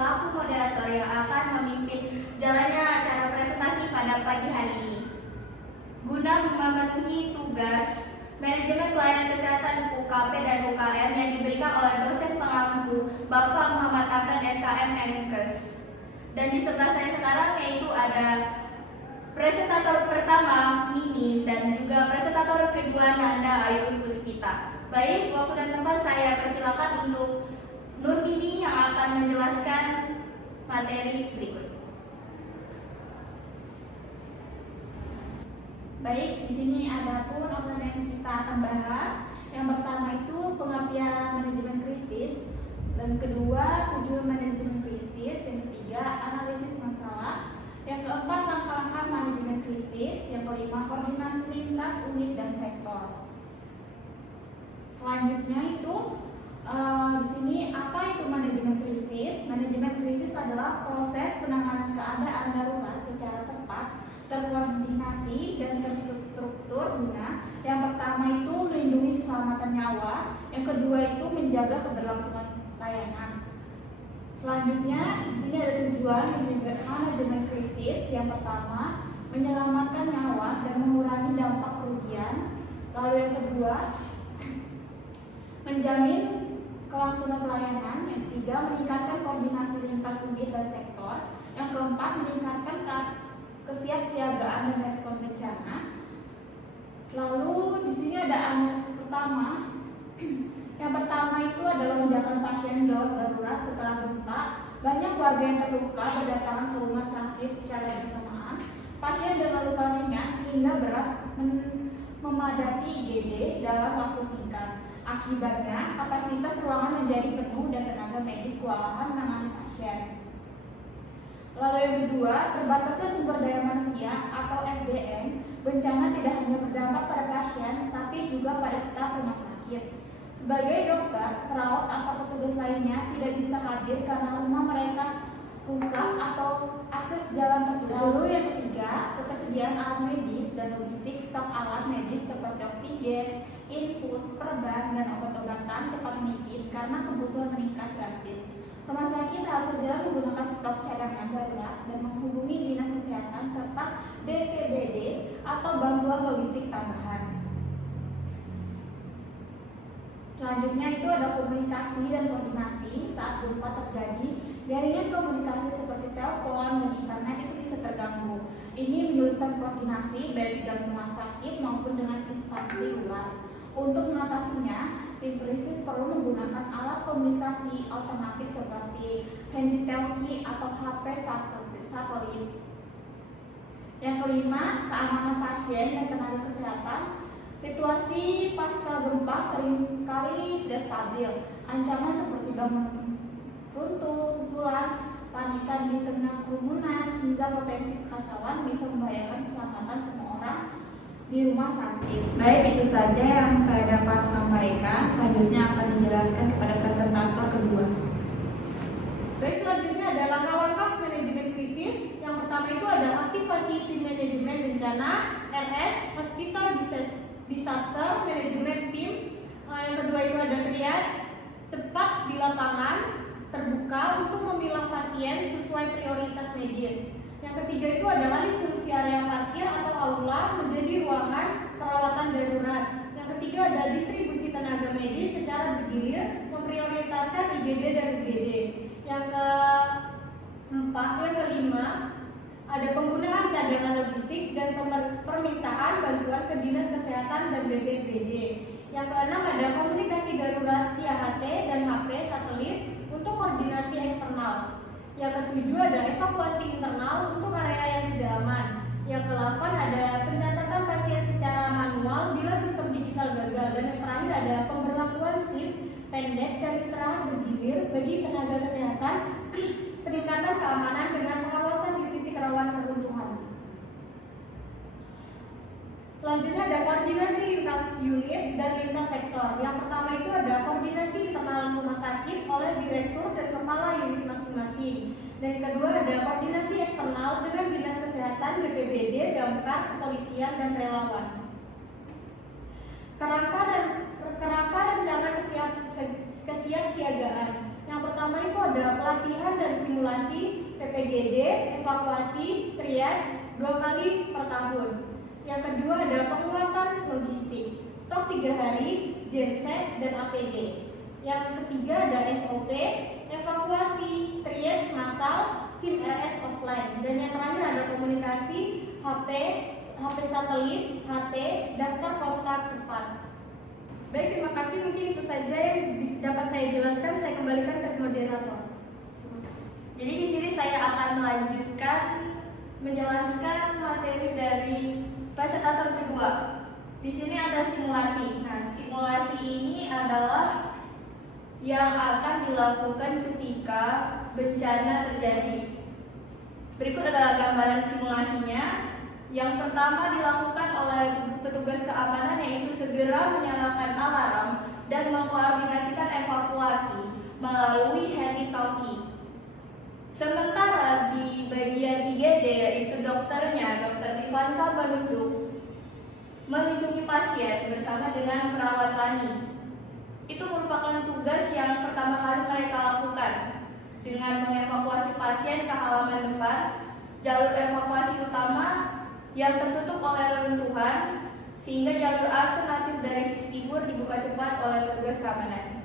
selaku moderator yang akan memimpin jalannya acara presentasi pada pagi hari ini. Guna memenuhi tugas manajemen pelayanan kesehatan UKP dan UKM yang diberikan oleh dosen pengampu Bapak Muhammad Ardan SKM Menkes. Dan di sebelah saya sekarang yaitu ada presentator pertama Mini dan juga presentator kedua Nanda Ayu Puspita. Baik, waktu dan tempat saya persilakan untuk Nur Mini yang akan menjelaskan materi berikut. Baik, di sini ada pun outline yang kita akan bahas. Yang pertama itu pengertian manajemen krisis, yang kedua tujuan manajemen krisis, yang ketiga analisis masalah, yang keempat langkah-langkah manajemen krisis, yang kelima koordinasi lintas unit dan sektor. Selanjutnya itu di sini apa itu manajemen krisis? Manajemen krisis adalah proses penanganan keadaan darurat secara tepat, terkoordinasi dan terstruktur guna yang pertama itu melindungi keselamatan nyawa, yang kedua itu menjaga keberlangsungan layanan. Selanjutnya di sini ada tujuan manajemen krisis. Yang pertama menyelamatkan nyawa dan mengurangi dampak kerugian. Lalu yang kedua menjamin kelangsungan pelayanan. Yang ketiga meningkatkan koordinasi lintas unit dan sektor. Yang keempat meningkatkan kesiapsiagaan dan respon bencana. Lalu di sini ada analisis pertama. Yang pertama itu adalah lonjakan pasien gawat darurat setelah gempa. Banyak warga yang terluka berdatangan ke rumah sakit secara bersamaan. Pasien dengan luka ringan hingga berat memadati IGD dalam waktu singkat. Akibatnya kapasitas ruangan menjadi penuh dan tenaga medis kewalahan menangani pasien. Lalu yang kedua, terbatasnya sumber daya manusia atau SDM. Bencana tidak hanya berdampak pada pasien, tapi juga pada staf rumah sakit. Sebagai dokter, perawat atau petugas lainnya tidak bisa hadir karena rumah mereka rusak atau akses jalan tertutup. Lalu yang ketiga, ketersediaan alat medis dan logistik stok alat medis seperti oksigen, infus, perban, dan obat-obatan cepat menipis karena kebutuhan meningkat drastis. Rumah sakit harus segera menggunakan stok cadangan darurat dan menghubungi dinas kesehatan serta BPBD atau bantuan logistik tambahan. Selanjutnya itu ada komunikasi dan koordinasi saat gempa terjadi. Jaringan komunikasi seperti telepon dan internet itu bisa terganggu. Ini menyulitkan koordinasi baik dalam rumah sakit maupun dengan instansi luar. Untuk mengatasinya, tim krisis perlu menggunakan alat komunikasi alternatif seperti handy-talkie atau HP satelit. Yang kelima, keamanan pasien dan tenaga kesehatan. Situasi pasca gempa seringkali tidak stabil. Ancaman seperti bangunan runtuh, susulan, panikan di tengah kerumunan, hingga potensi kekacauan bisa membahayakan keselamatan semua orang di rumah sakit. Baik, itu saja yang saya dapat sampaikan. Selanjutnya akan dijelaskan kepada presentator kedua. Baik, selanjutnya ada langkah-langkah manajemen krisis. Yang pertama itu ada aktivasi tim manajemen bencana RS, Hospital Disaster Management Team. Yang kedua itu ada triage cepat di lapangan terbuka untuk memilah pasien sesuai prioritas medis. Yang ketiga itu ada alih fungsi area parkir atau aula menjadi ruangan perawatan darurat. Yang ketiga ada distribusi tenaga medis secara bergilir memprioritaskan IGD dan UGD. Yang kelima ada penggunaan cadangan logistik dan permintaan bantuan ke dinas kesehatan dan BPBD. Yang keenam ada komunikasi darurat via HT dan HP satelit untuk koordinasi eksternal. Yang ketujuh ada evakuasi internal untuk area yang tidak aman. Yang kedelapan ada pencatatan pasien secara manual bila sistem digital gagal. Dan yang terakhir ada pemberlakuan shift pendek dan istirahat bergilir bagi tenaga kesehatan, peningkatan keamanan dengan pengawasan di titik rawan keruntuhan. Selanjutnya ada koordinasi lintas unit dan lintas sektor. Yang pertama itu ada koordinasi internal rumah sakit oleh direktur dan kepala unit masing-masing. Dan yang kedua ada koordinasi eksternal dengan dinas kesehatan, BPBD, damkar, kepolisian, dan relawan. Kerangka rencana kesiapsiagaan. Yang pertama itu ada pelatihan dan simulasi BPBD, evakuasi, triage 2 kali per tahun. Yang kedua ada penguatan logistik, stok 3 hari, genset, dan APD. Yang ketiga ada SOP, evakuasi, triage massal, SIM RS offline. Dan yang terakhir ada komunikasi, HP satelit, HT, daftar kontak cepat. Baik, terima kasih. Mungkin itu saja yang dapat saya jelaskan. Saya kembalikan ke moderator. Jadi di sini saya akan melanjutkan menjelaskan materi dari presentator kedua. Di sini ada simulasi. Nah, simulasi ini adalah yang akan dilakukan ketika bencana terjadi. Berikut adalah gambaran simulasinya. Yang pertama dilakukan oleh petugas keamanan, yaitu segera menyalakan alarm dan mengkoordinasikan evakuasi melalui heli-talkie. Sementara di bagian IGD, yaitu dokternya, Dr. Ivanka menunduk melindungi pasien bersama dengan perawat Rani. Itu merupakan tugas yang pertama kali mereka lakukan dengan mengevakuasi pasien ke halaman depan, jalur evakuasi utama yang tertutup oleh reruntuhan, sehingga jalur alternatif dari sisi timur dibuka cepat oleh petugas keamanan.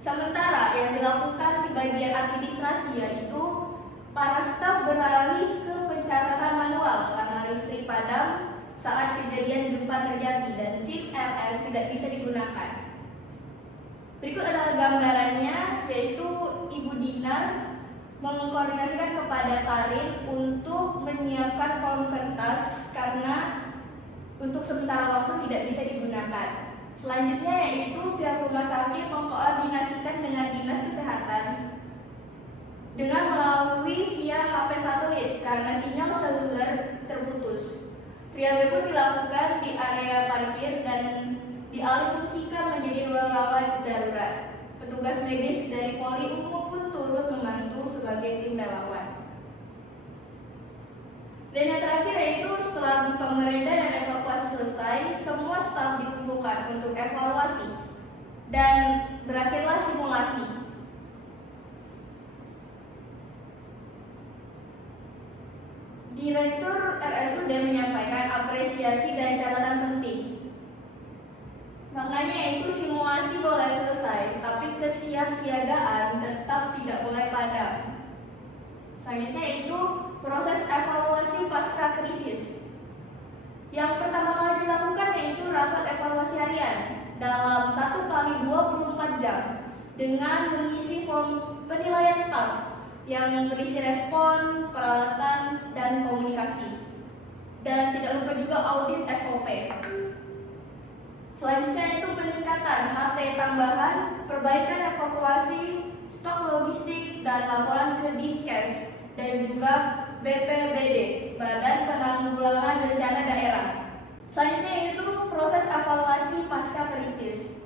Sementara yang dilakukan di bagian administrasi, yaitu para staf beralih ke pencatatan manual karena listrik padam saat kejadian gempa terjadi dan SIM RS tidak bisa digunakan. Berikut adalah gambarannya, yaitu Ibu Dinar mengkoordinasikan kepada Karin untuk menyiapkan form kertas karena untuk sementara waktu tidak bisa digunakan. Selanjutnya yaitu pihak rumah sakit mengkoordinasikan dengan dinas kesehatan dengan melalui via HP satelit karena sinyal seluler terputus. Triage pun dilakukan di area parkir dan dialihfungsikan menjadi ruang rawat darurat. Petugas medis dari Poli Umum pun turut membantu sebagai tim relawan. Dan yang terakhir yaitu setelah gempa mereda dan evakuasi selesai, semua staf dikumpulkan untuk evaluasi dan berakhirlah simulasi. Direktur RSUD menyampaikan apresiasi dan catatan penting. Maknanya itu simulasi boleh selesai, tapi kesiapsiagaan tetap tidak boleh padam. Selanjutnya itu proses evaluasi pasca krisis. Yang pertama kali dilakukan yaitu rapat evaluasi harian dalam 1 kali 24 jam dengan mengisi form penilaian staf yang berisi respon, peralatan, dan komunikasi. Dan tidak lupa juga audit SOP. Selanjutnya itu peningkatan HT tambahan, perbaikan evakuasi, stok logistik, dan laporan ke Dinkes dan juga BPBD, Badan Penanggulangan Bencana Daerah. Selanjutnya itu proses evaluasi pasca kritis.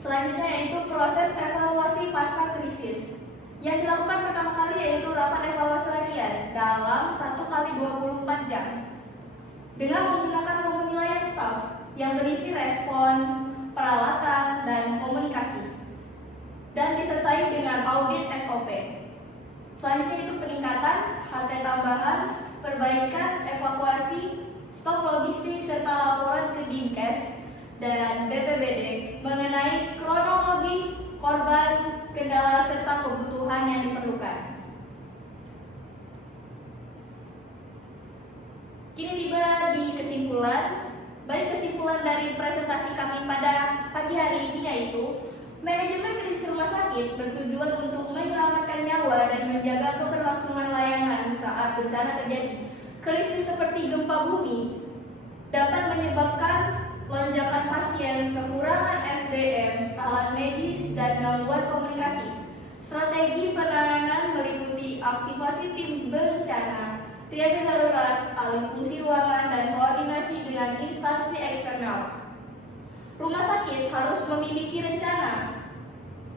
Selanjutnya yaitu proses evaluasi pasca krisis. Yang dilakukan pertama kali yaitu rapat evaluasi harian dalam 1 kali 24 jam dengan menggunakan form penilaian staf yang berisi respons, peralatan, dan komunikasi, dan disertai dengan audit SOP. Selanjutnya itu peningkatan HT tambahan, perbaikan evakuasi, stok logistik, serta laporan ke Dinkes dan BPBD mengenai kronologi korban, kendala, serta kebutuhan yang diperlukan. Kini tiba di kesimpulan. Baik, kesimpulan dari presentasi kami pada pagi hari ini yaitu manajemen krisis rumah sakit bertujuan untuk menyelamatkan nyawa dan menjaga keberlangsungan layanan saat bencana terjadi. Krisis seperti gempa bumi dapat menyebabkan lonjakan pasien, kekurangan SDM, alat medis, dan gangguan komunikasi. Strategi penanganan meliputi aktivasi tim bencana, triage darurat, alih fungsi ruangan, dan koordinasi dengan instansi eksternal. Rumah sakit harus memiliki rencana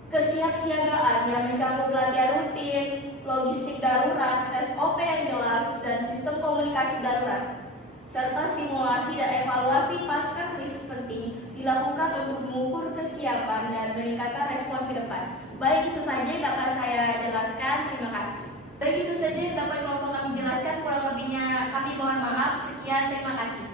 kesiapsiagaan yang mencakup latihan rutin, logistik darurat, SOP yang jelas, dan sistem komunikasi darurat, serta simulasi dan evaluasi pasca krisis penting dilakukan untuk mengukur kesiapan dan meningkatkan respon ke depan. Baik, itu saja yang dapat saya jelaskan. Terima kasih. Baik, itu saja yang dapat kelompok kami jelaskan. Kurang lebihnya kami mohon maaf. Sekian, terima kasih.